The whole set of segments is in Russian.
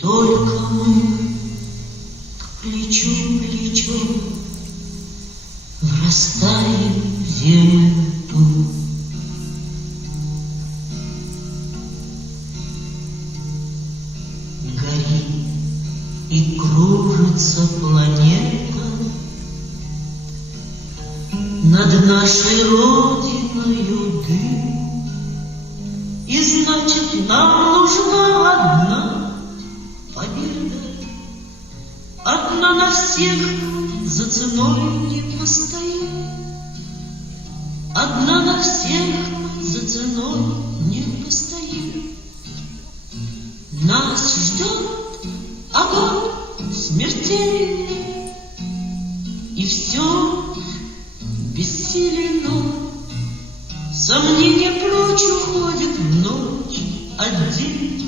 Только мы к плечу плечом врастаем в землю. Горит и кружится планета над нашей родиною дым, и значит, нам нужна одна победа, одна на всех, за ценой не постоит, одна на всех, за ценой не постоит. Нас ждет огонь смертельный, и все бессиленно. Сомнение прочь уходит в ночь отдельно.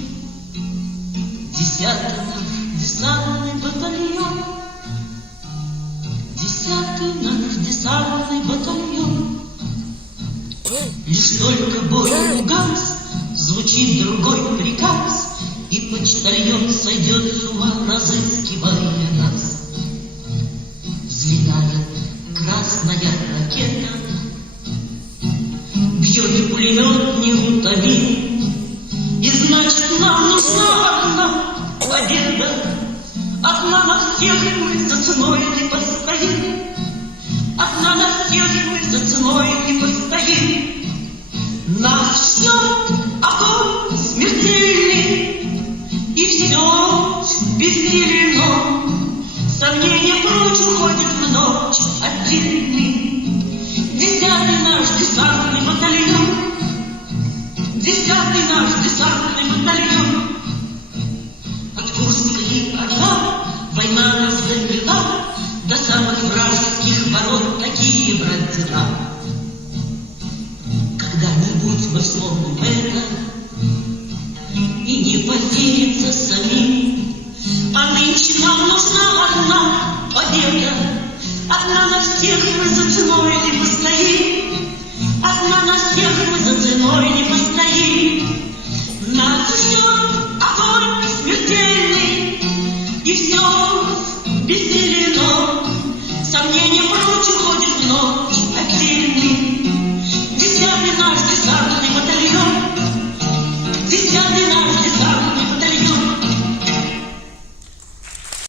10-й наш десантный батальон, 10-й наш десантный батальон. Лишь только бой угас, звучит другой приказ, и почтальон сойдет с ума, разыскивая нас. Взлетает красная ракета, бьет пулемет неутомим, и значит, нам нужна одна победа, одна на всех, мы за ценой не постоим, одна на всех, мы за ценой не постоим. Нас ждет огонь смертельный, и все бессиленно. Сомнения прочь уходят в ночь отдельный. 10-й наш десантный батальон, 10-й наш десантный батальон. От Курска и Орла война нас довела, до самых вражеских ворот такие, брат, дела. Когда-нибудь мы вспомним это и не поверится самим. А нынче нам нужна одна победа, одна на всех, мы за ценой не постоим, одна на всех, мы за ценой не постоим. Нас ждет огонь смертельный, и все бессиленно. Сомнения прочь уходят в ночь